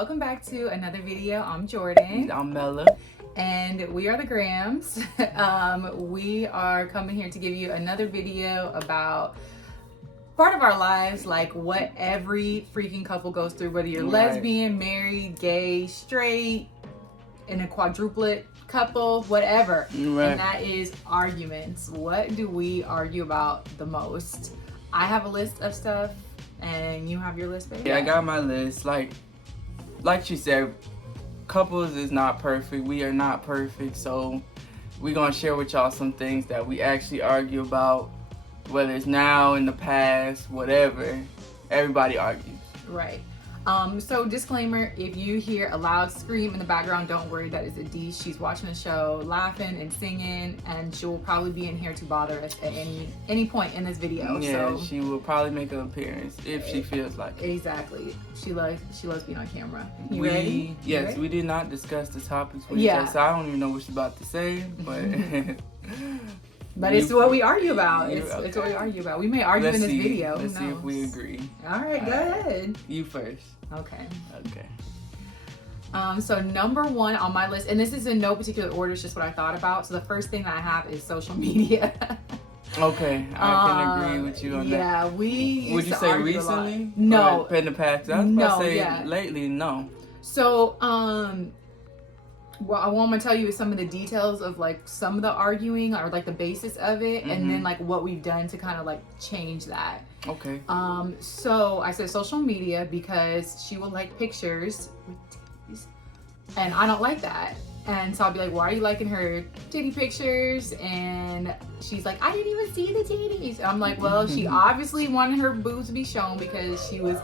welcome back to another video. I'm Jordan. I'm Mella. And we are the Grams. We are coming here to give you another video about part of our lives, like what every freaking couple goes through, whether you're lesbian, married, gay, straight, in a quadruplet couple, whatever. And that is arguments. What do we argue about the most? I have a list of stuff, and you have your list, baby? Yeah, I got my list. Like she said, couples is not perfect. We are not perfect. So we're going to share with y'all some things that we actually argue about, whether it's now, in the past, whatever. Everybody argues. Right. So disclaimer, if you hear a loud scream in the background, don't worry, that is Adee. She's watching the show, laughing and singing, and she will probably be in here to bother us at any point in this video. Yeah, so, she will probably make an appearance if she feels like it. Exactly. She loves being on camera. You ready? Yes, ready? We did not discuss the topics with each other, so I don't even know what she's about to say, but but it's what we argue about. It's what we argue about. We may argue in this video. Let's see if we agree. All right, go ahead. You first. Okay. Okay. So number one on my list, and this is in no particular order, it's just what I thought about. So the first thing that I have is social media. Okay, I can agree with you on that. Yeah, we would you say recently? No. Or in the past? I was about to say lately, no. So, well, I want to tell you some of the details of like some of the arguing or like the basis of it, and then like what we've done to kind of like change that. Okay. So I said social media because she will like pictures with titties, and I don't like that. And so I'll be like, why are you liking her titty pictures? And she's like, I didn't even see the titties. And I'm like, well, she obviously wanted her boobs to be shown because she was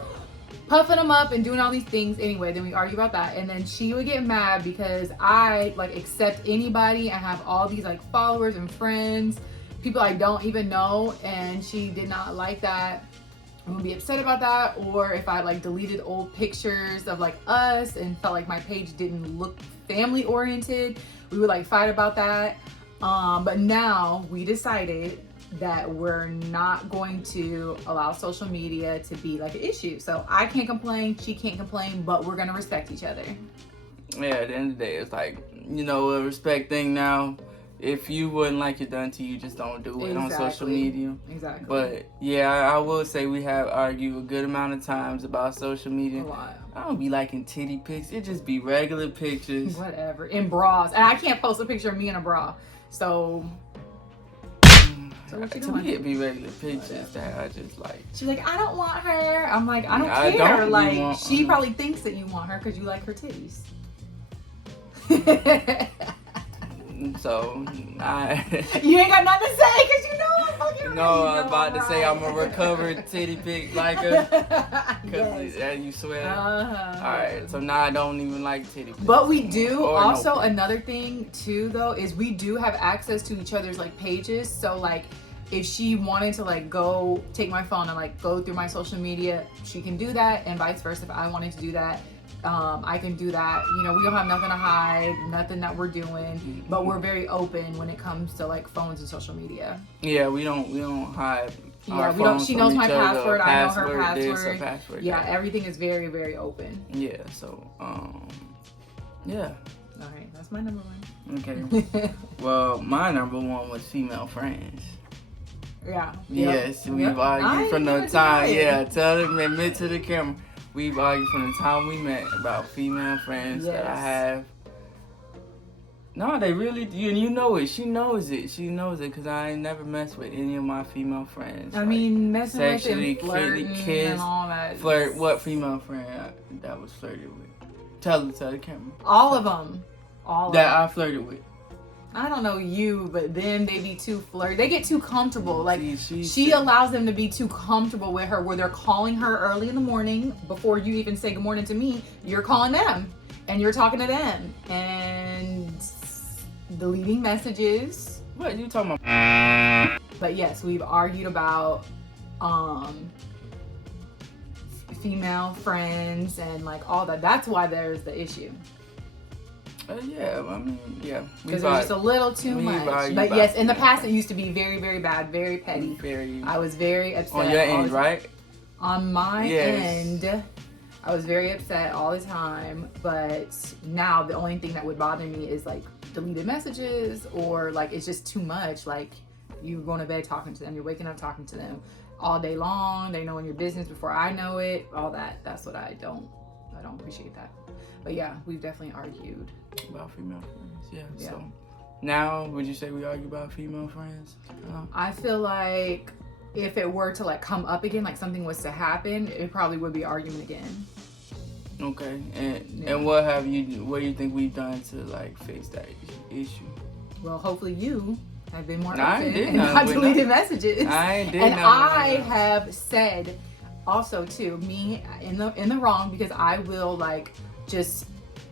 puffing them up and doing all these things. Anyway, then we argue about that. And then she would get mad because I like accept anybody and have all these like followers and friends, people I don't even know. And she did not like that. I'm gonna be upset about that. Or if I like deleted old pictures of like us and felt like my page didn't look family oriented, we would like fight about that. But now we decided that we're not going to allow social media to be like an issue. So I can't complain, she can't complain, but we're gonna respect each other. Yeah, at the end of the day, it's like, you know, a respect thing now. If you wouldn't like it done to you, just don't do it on social media. Exactly. But yeah, I will say we have argued a good amount of times about social media. A lot. I don't be liking titty pics. It just be regular pictures. Whatever. In bras. And I can't post a picture of me in a bra. So what you to doing? me, it be regular pictures that I just like. She's like, I don't want her. I'm like, I don't care. Don't like, she probably thinks that you want her because you like her titties. So, you ain't got nothing to say because you know I'm fucking. No, I was about to say I'm a recovered titty pic liker. Because you swear. Alright, so now I don't even like titty pics. But we do. Also, another thing too, though, is we do have access to each other's like pages. So like, if she wanted to like go take my phone and like go through my social media, she can do that, and vice versa. If I wanted to do that, I can do that. You know, we don't have nothing to hide, nothing that we're doing, but we're very open when it comes to like phones and social media. Yeah, we don't hide. Yeah, we don't. She knows my password. I know her password. Password. Yeah, everything is very, very open. Yeah. So, yeah. All right, that's my number one. Okay. Well, my number one was female friends. Yeah. Yes, we've argued from the time. Yeah, tell them, admit to the camera. We've argued from the time we met about female friends that I have. No, they really, you know it. She knows it. She knows it because I ain't never messed with any of my female friends. I mean, messing sexually, with and flirting and all that. Flirt. What female friend that was flirted with? Tell the camera. All of them. All that of them. I flirted with. I don't know you, but then they be too flirty. They get too comfortable. Like, she said, allows them to be too comfortable with her, where they're calling her early in the morning before you even say good morning to me. You're calling them and you're talking to them and deleting messages. What are you talking about? But yes, we've argued about female friends and like all that. That's why there's the issue. Yeah, I mean, yeah. Because it was just a little too much. But yes, in the past it used to be very, very bad, very petty. I was very upset. On your end, right? On my end, I was very upset all the time, but now the only thing that would bother me is like deleted messages, or like it's just too much. Like you're going to bed talking to them, you're waking up talking to them all day long. They know in your business before I know it. All that. That's what I don't appreciate that. But yeah, we've definitely argued about female friends. Yeah. So now, would you say we argue about female friends? I feel like if it were to like come up again, like something was to happen, it probably would be argument again. Okay, and what do you think we've done to like fix that issue? Well, hopefully you have been more open and not deleted messages. I did, and I have said also too, me in the wrong, because I will like just.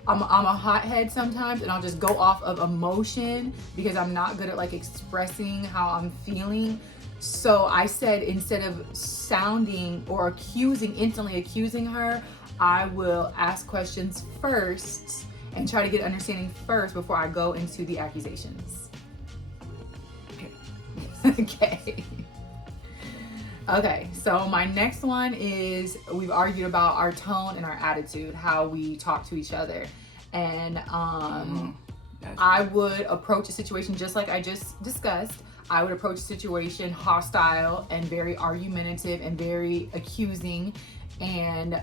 I'm a hothead sometimes, and I'll just go off of emotion because I'm not good at like expressing how I'm feeling. So I said, instead of sounding or instantly accusing her, I will ask questions first and try to get understanding first before I go into the accusations. Okay. Okay, so my next one is, we've argued about our tone and our attitude, how we talk to each other. And I would approach a situation just like I just discussed. I would approach a situation hostile and very argumentative and very accusing. And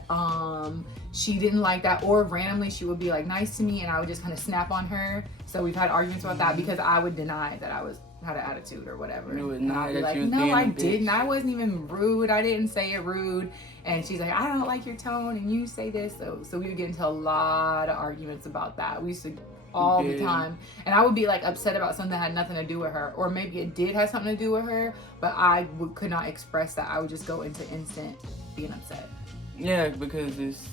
she didn't like that, or randomly she would be like nice to me and I would just kind of snap on her. So we've had arguments about that because I would deny that I had an attitude or whatever. You would not like, no, I didn't. I wasn't even rude. I didn't say it rude. And she's like, I don't like your tone and you say this. So we would get into a lot of arguments about that. We used to all the time. And I would be like upset about something that had nothing to do with her. Or maybe it did have something to do with her, but I could not express that. I would just go into instant being upset. Yeah, because it's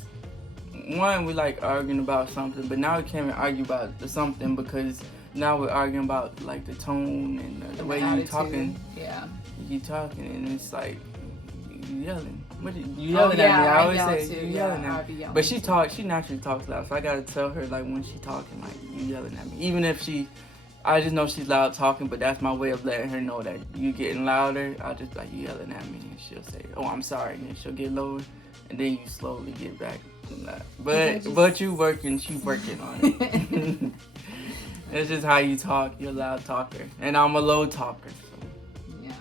one, we like arguing about something, but now we can't argue about the something because now we're arguing about like the tone and the way you're talking. Yeah. You talking and it's like you yelling. You yelling at me. I always say you yelling at me. But she naturally talks loud, so I gotta tell her like when she talking, like you yelling at me. Even if I just know she's loud talking, but that's my way of letting her know that you getting louder. I'll just be like, you yelling at me, and she'll say, oh, I'm sorry, and then she'll get lower. And then you slowly get back from that. But she working on it. It's just how you talk. You're a loud talker. And I'm a low talker. So. Yeah.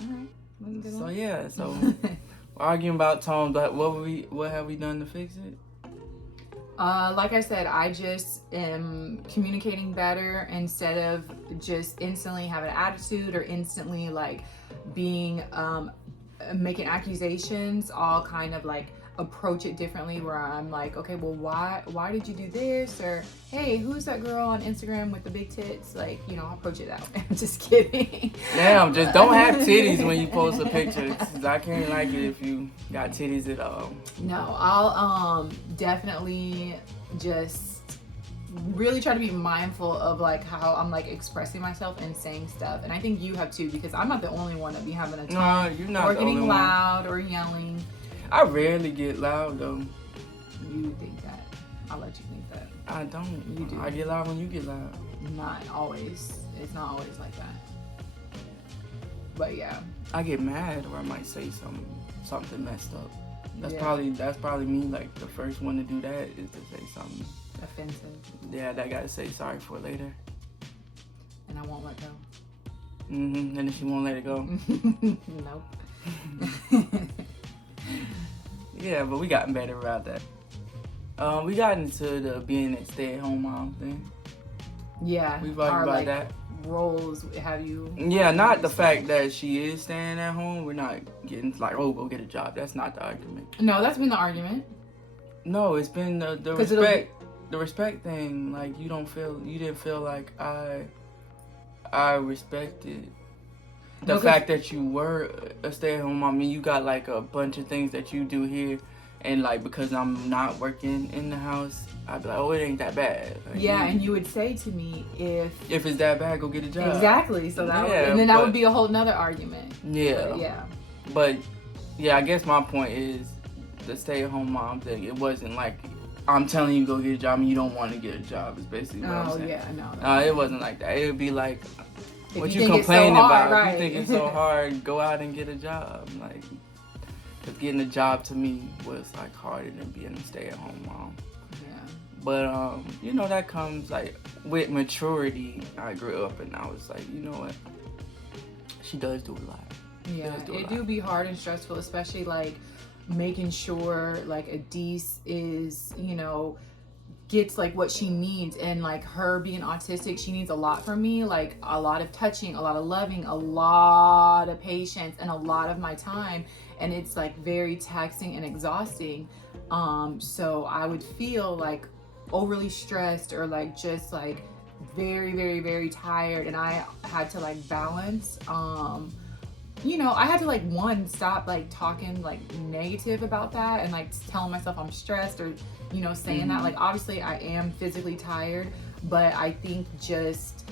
Alright. So yeah, we're arguing about tone, but what have we done to fix it? Like I said, I just am communicating better instead of just instantly having an attitude or instantly like being making accusations. I'll kind of like approach it differently, where I'm like, okay, well, why did you do this? Or hey, who's that girl on Instagram with the big tits? Like, I'll approach it that way. I'm just kidding. Damn, just don't have titties when you post a picture. I can't like it if you got titties at all. No, I'll definitely just really try to be mindful of like how I'm like expressing myself and saying stuff. And I think you have too, because I'm not the only one that be having a tone. No, you're not or the only getting one. loud or yelling. I rarely get loud though. You think that. I'll let you think that. I don't. You do. I get loud when you get loud. Not always. It's not always like that. But yeah. I get mad, or I might say something messed up. That's probably me. Like the first one to do that is to say something offensive. Yeah, that guy say sorry for later. And I won't let go. And then she won't let it go. Nope. Yeah, but we gotten better about that. We got into the being a stay-at-home mom thing. Yeah. We've argued about that. Roles, have you? Yeah, not the fact that she is staying at home. We're not getting like, oh, go get a job. That's not the argument. No, that's been the argument. No, it's been the respect. The respect thing. Like you didn't feel like I respected the fact that you were a stay-at-home mom. I mean, you got like a bunch of things that you do here, and like because I'm not working in the house, I'd be like, oh, it ain't that bad. Like, and you would say to me, if it's that bad, go get a job. Exactly. So that would be a whole nother argument. Yeah. But I guess my point is the stay-at-home mom thing. It wasn't like I'm telling you go get a job and you don't want to get a job. Is basically what I'm saying. No, it wasn't like that. It would be like, what you complaining about? Right. If you think it's so hard, go out and get a job. Like, because getting a job to me was like harder than being a stay-at-home mom. Yeah. But you know, that comes like with maturity. I grew up and I was like, you know what, she does do a lot. Yeah, it do be hard and stressful, especially like making sure like Adise is, you know, gets like what she needs. And like her being autistic, she needs a lot from me, like a lot of touching, a lot of loving, a lot of patience, and a lot of my time. And it's like very taxing and exhausting. So I would feel like overly stressed or like just like very, very, very tired. And I had to like balance, you know, I had to like stop like talking like negative about that and like telling myself I'm stressed or, you know, saying that. Like obviously I am physically tired, but I think just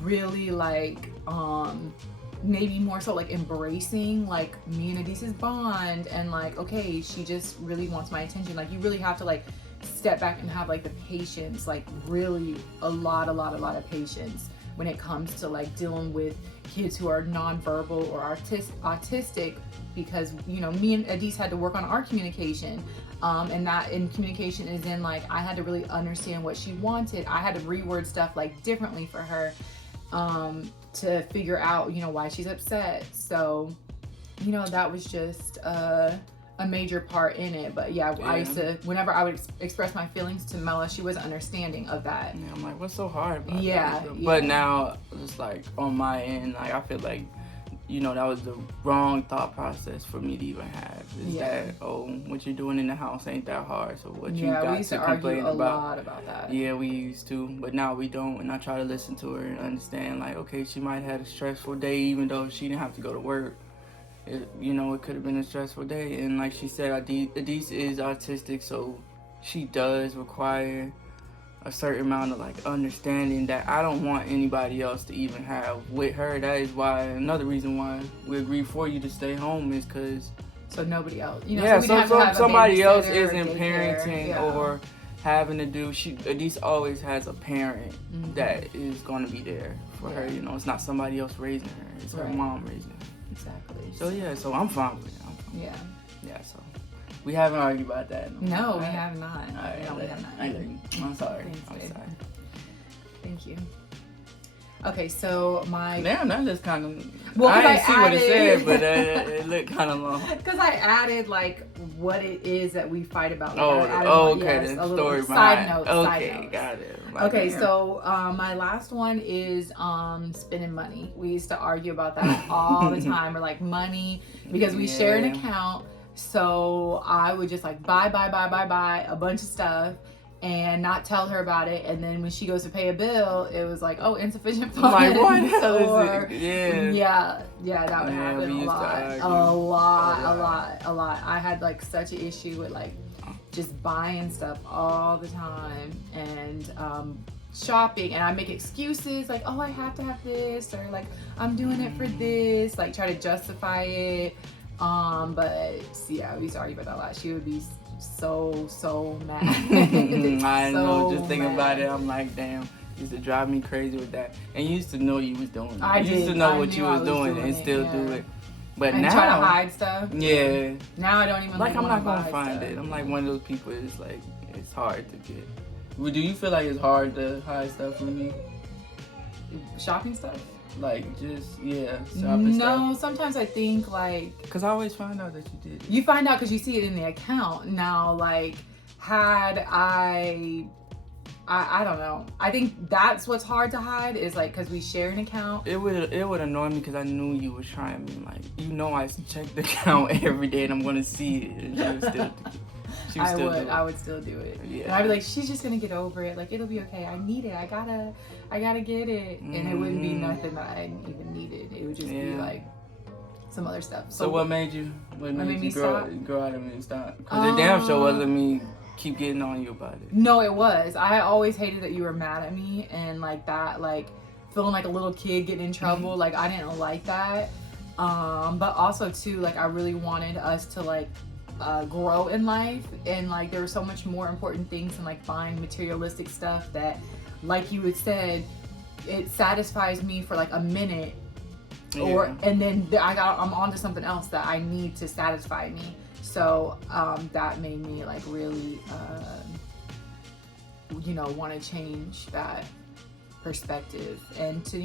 really like maybe more so like embracing like me and Adise's bond and like, okay, she just really wants my attention. Like you really have to like step back and have like the patience, like really a lot of patience when it comes to like dealing with kids who are nonverbal or autistic, because, you know, me and Adise had to work on our communication. And that in communication is in like, I had to really understand what she wanted. I had to reword stuff like differently for her, to figure out, you know, why she's upset. So, you know, that was just, a major part in it. But yeah, I used to, whenever I would express my feelings to Mella, she was understanding of that. Yeah, I'm like, what's so hard about that? Yeah. But now it's like on my end, like I feel like, you know, that was the wrong thought process for me to even have. Is that, oh, what you're doing in the house ain't that hard, so what you got we used to complain argue a about? lot about that. Yeah, we used to, but now we don't. And I try to listen to her and understand, like, okay, she might have had a stressful day, even though she didn't have to go to work. You know, it could have been a stressful day. And like she said, Adise is autistic, so she does require a certain amount of like understanding that I don't want anybody else to even have with her. That is why, another reason why we agreed for you to stay home is because so nobody else, you know, yeah, so somebody else isn't parenting or having to do. Adise always has a parent that is going to be there for her. You know, it's not somebody else raising her; it's her mom raising her. Exactly. So yeah, so I'm fine with it. Yeah. Yeah. So we haven't argued about that. No, we have not. All right, no, we have not. I'm sorry. Thanks, I'm babe. sorry. Thank you. Okay, so my damn, that just kind of. Well, I didn't see what it said, but it looked kind of long. Because I added like what it is that we fight about. Like, okay. The story side notes. Okay, got it. Like, okay, so my last one is spending money. We used to argue about that all the time. Or like money, because we share an account. So I would just like buy a bunch of stuff and not tell her about it. And then when she goes to pay a bill, it was like, oh, insufficient funds. Like, what the hell or, is it? Yeah, that would happen a lot. I had like such an issue with like just buying stuff all the time and shopping, and I make excuses like, oh, I have to have this, or like I'm doing it for this, like try to justify it. But yeah, we used to argue about that a lot. She would be so mad. I know, just thinking about it, I'm like, damn, used to drive me crazy with that. And you used to know you was doing it. You used to know what you was doing and still do it. But and now, try to hide stuff. Yeah. Now I don't even like. I'm not gonna find stuff. it. I'm like one of those people. It's like it's hard to get. Do you feel like it's hard to hide stuff from me? Shopping stuff? Like just shopping stuff. No, sometimes I think like because I always find out that you did it. You find out because you see it in the account. Now, like had I don't know. I think that's what's hard to hide is like because we share an account. It would annoy me because I knew you was trying me. Like, you know, I check the account every day and I'm gonna see it, and she would still do it. I would still do it. Yeah. And I'd be like, she's just gonna get over it. Like, it'll be okay. I need it. I gotta get it. And it wouldn't be nothing that I even needed. It would just be like some other stuff. So what made you grow out of me and stop? Because the damn show wasn't me. Keep getting on you about it. No, it was. I always hated that you were mad at me and like that, like feeling like a little kid getting in trouble. Like I didn't like that. But also too, like I really wanted us to like grow in life, and like there were so much more important things than like buying materialistic stuff that, like you had said, it satisfies me for like a minute and then I'm on to something else that I need to satisfy me. So that made me like really want to change that perspective and to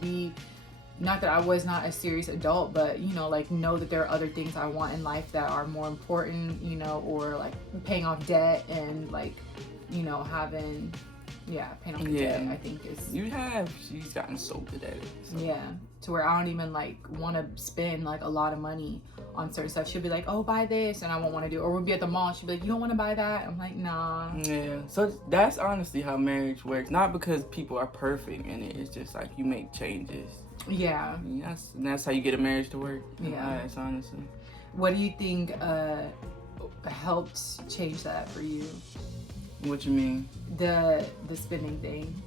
be, not that I was not a serious adult, but like know that there are other things I want in life that are more important, or like paying off debt and like having paying off debt. I think is she's gotten so good at it, so. Yeah, to where I don't even like want to spend like a lot of money on certain stuff. She'll be like, oh, buy this, and I won't want to do it. Or we'll be at the mall, she'll be like, you don't want to buy that? I'm like, nah. Yeah, so that's honestly how marriage works. Not because people are perfect in it, it's just like you make changes. Yeah. That's how you get a marriage to work. Yeah. That's honestly. What do you think helped change that for you? What you mean? The spending thing.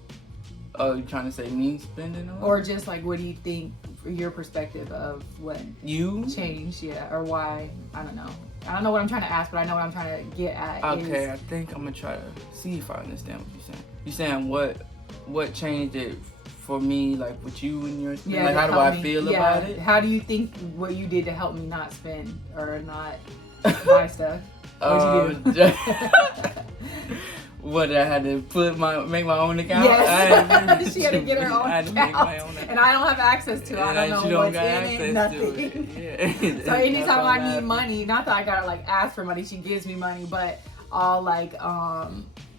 Oh, you trying to say me spending or just like, what do you think, your perspective of what you changed? Or why? I don't know what I'm trying to ask, but I know what I'm trying to get at. Okay, I think I'm gonna try to see if I understand what you're saying. You're saying what changed it for me, like with you and your spending? Like how do I feel about it? How do you think what you did to help me not spend or not buy stuff? What'd you do? What, I had to make my own account? Yes. She had to get her own account. And I don't have access to it. I don't know what's in it, nothing. Yeah. So anytime I need money, not that I gotta like ask for money, she gives me money, but I'll like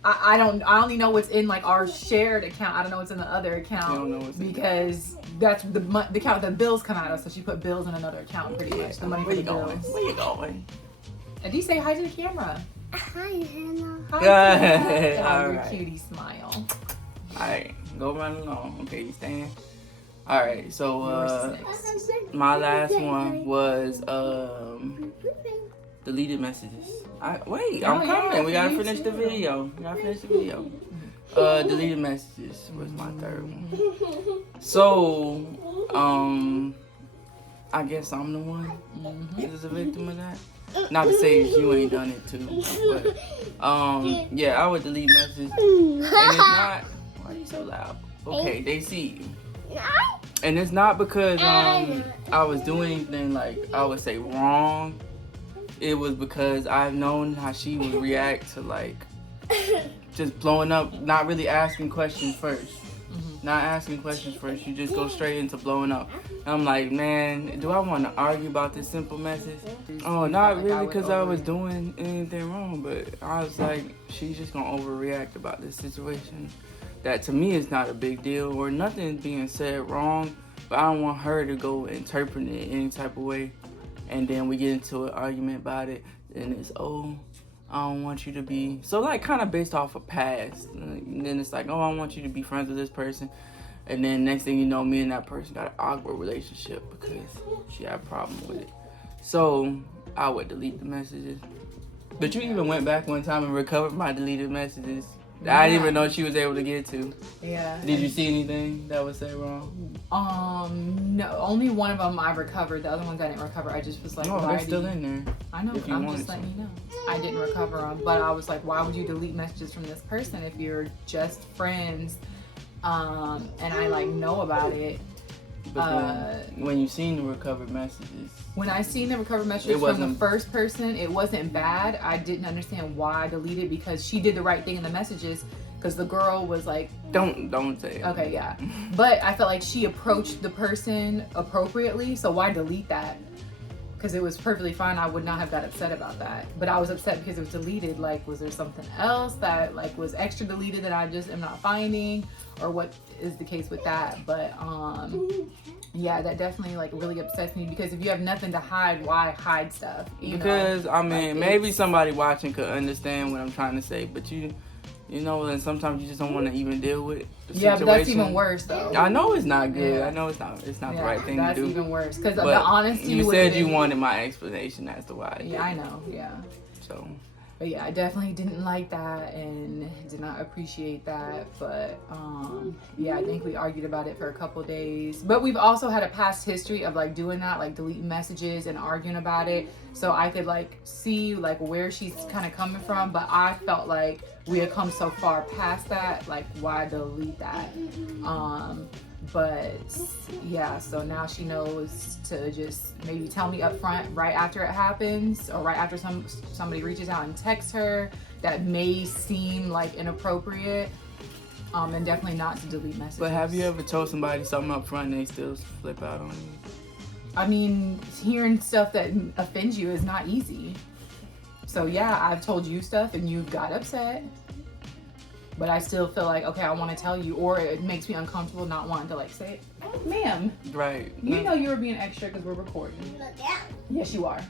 I only know what's in like our shared account. I don't know what's in the other account. You don't know what's because that's the account that bills come out of. So she put bills in another account pretty much. The money for the bills. Where you going? And you say hi to the camera. Hi, Hannah. Hi. All your right. cutie smile. Alright, go run along. Okay, you stand. Alright, so my last one was deleted messages. I'm coming. We gotta finish the video. Deleted messages was my third one. So, I guess I'm the one that is a victim of that. Not to say you ain't done it too, but I would delete messages. And it's not, why are you so loud? Okay, they see you. And it's not because I was doing anything like I would say wrong. It was because I've known how she would react to like just blowing up, not really asking questions first. Not asking questions first, you just go straight into blowing up. And I'm like, man, do I want to argue about this simple message? Oh, not really because I was doing anything wrong, but I was like, she's just going to overreact about this situation. That to me is not a big deal or nothing being said wrong, but I don't want her to go interpret it any type of way. And then we get into an argument about it, and it's, I don't want you to be, so like kind of based off of past. And then it's like, I want you to be friends with this person. And then next thing you know, me and that person got an awkward relationship because she had a problem with it. So I would delete the messages. But you even went back one time and recovered my deleted messages. Yeah. I didn't even know she was able to get to. Yeah. Did you see anything that was said wrong? No. Only one of them I recovered. The other ones I didn't recover. I just was like, no, they're still in there. I know. I'm just letting you know. I didn't recover them, but I was like, why would you delete messages from this person if you're just friends? And I like know about it. But when you seen the recovered messages, when I seen the recovered messages from the first person, it wasn't bad. I didn't understand why I deleted because she did the right thing in the messages. Because the girl was like, don't say it. Okay, yeah. But I felt like she approached the person appropriately, so why delete that? Because it was perfectly fine. I would not have got upset about that. But I was upset because it was deleted. Like, was there something else that like was extra deleted that I just am not finding? Or what is the case with that? But yeah, that definitely like really upsets me because if you have nothing to hide, why hide stuff? Because I mean, like, maybe somebody watching could understand what I'm trying to say, but you know, and sometimes you just don't want to even deal with the situation. But that's even worse, though. I know it's not good. Yeah. I know it's not the right thing to do. That's even worse. Because the honesty you said you wanted my explanation as to why. Yeah, I know. Yeah. So. But yeah, I definitely didn't like that and did not appreciate that. But yeah, I think we argued about it for a couple days. But we've also had a past history of like doing that, like deleting messages and arguing about it. So I could like see like where she's kind of coming from. But I felt like we had come so far past that, like why delete that? But yeah, so now she knows to just maybe tell me up front right after it happens, or right after somebody reaches out and texts her that may seem like inappropriate. And definitely not to delete messages. But have you ever told somebody something up front and they still flip out on you? I mean, hearing stuff that offends you is not easy. So yeah, I've told you stuff and you got upset. But I still feel like, okay, I want to tell you, or it makes me uncomfortable not wanting to like say, ma'am. Right. You know you were being extra because we're recording. Yes, you are.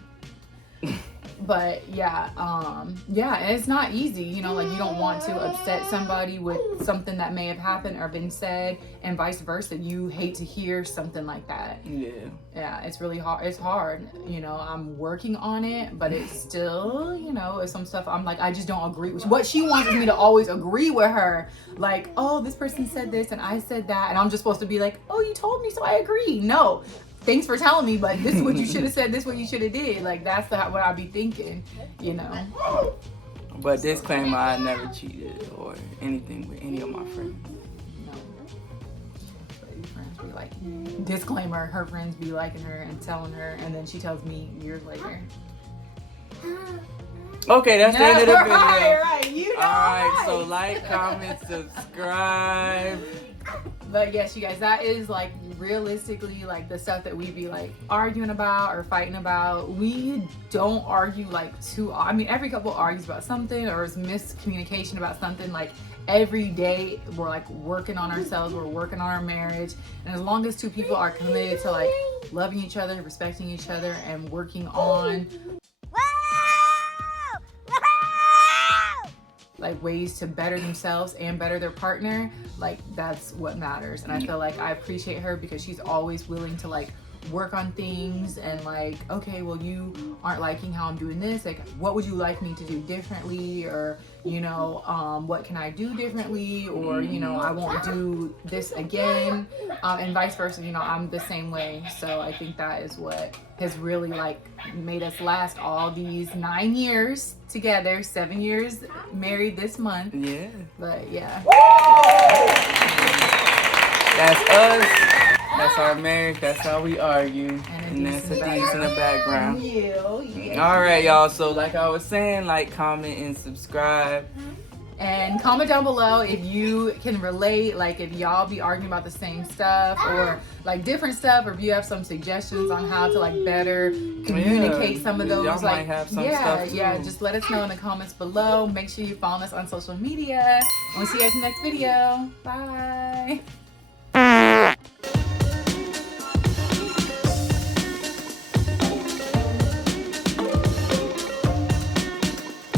But yeah, and it's not easy, you know, like you don't want to upset somebody with something that may have happened or been said, and vice versa. You hate to hear something like that. Yeah, it's really hard. It's hard, you know. I'm working on it, but it's still, you know, it's some stuff I'm like, I just don't agree with. What she wants is me to always agree with her, like, oh, this person said this and I said that, and I'm just supposed to be like, oh, you told me, so I agree. No. Thanks for telling me, but this is what you should have said, this is what you should have did. Like, that's what I'd be thinking, you know. But disclaimer, I never cheated or anything with any of my friends. No. But friends be like, disclaimer, her friends be liking her and telling her, and then she tells me years later. Okay, that's the end of the video. Right, you know. Alright, so like, comment, subscribe. But yes, you guys, that is like realistically like the stuff that we be like arguing about or fighting about. We don't argue like I mean, every couple argues about something or is miscommunication about something. Like every day we're like working on ourselves, we're working on our marriage. And as long as two people are committed to like loving each other, respecting each other, and working on like ways to better themselves and better their partner, like that's what matters. And I feel like I appreciate her because she's always willing to like work on things and like, okay, well, you aren't liking how I'm doing this, like what would you like me to do differently, or you know, what can I do differently, or you know, I won't do this again, and vice versa. You know, I'm the same way. So I think that is what has really like made us last all these 9 years together, 7 years married this month. Yeah. But yeah, that's us. That's our marriage. That's how we argue. And that's the things in the background. Yeah. All right, y'all. So like I was saying, like, comment, and subscribe. And comment down below if you can relate, like if y'all be arguing about the same stuff or like different stuff, or if you have some suggestions on how to like better communicate some of those. Y'all like, might have some stuff too. Yeah, just let us know in the comments below. Make sure you follow us on social media. And we'll see you guys in the next video. Bye.